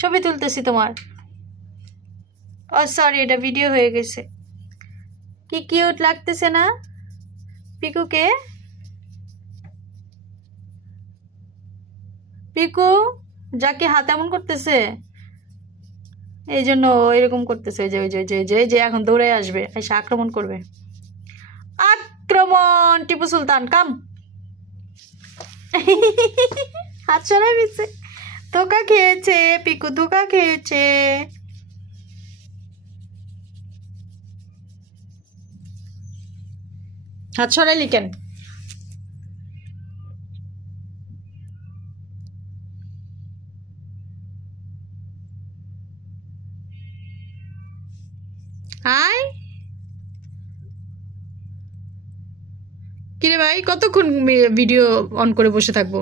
ছবি তুলতেছি তোমার। ও সরি, এটা ভিডিও হয়ে গেছে। কি কিউট লাগতেছে না পিকুকে? পিকু যাকে হাত এমন করতেছে, এই জন্য এরকম করতেছে। যে ওই যে যে যে যে এখন দৌড়ে আসবে, এসে আক্রমণ করবে। আক্রমণ! টিপু সুলতান কাম। হাত সরাই দিচ্ছে। ধোকা খেয়েছে পিকু, ধোকা খেয়েছে। হাত সরাইলি কেন? হাই কিরে ভাই, কতক্ষণ ভিডিও অন করে বসে থাকবো?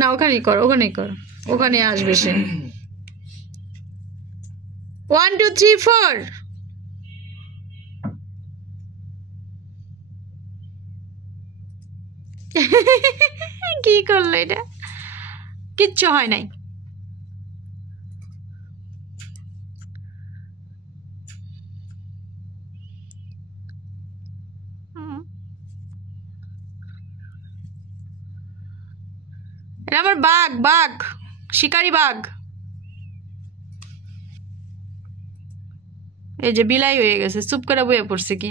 না ওখানেই কর, ওখানেই কর, ওখানে আসবে সে। 1 2 3 4। কি করলো এটা? কিচ্ছু হয় নাই। এটা আমার বাঘ, বাঘ, শিকারি বাঘ। এই যে বিলাই হয়ে গেছে, চুপ করে বয়ে পড়ছে কি।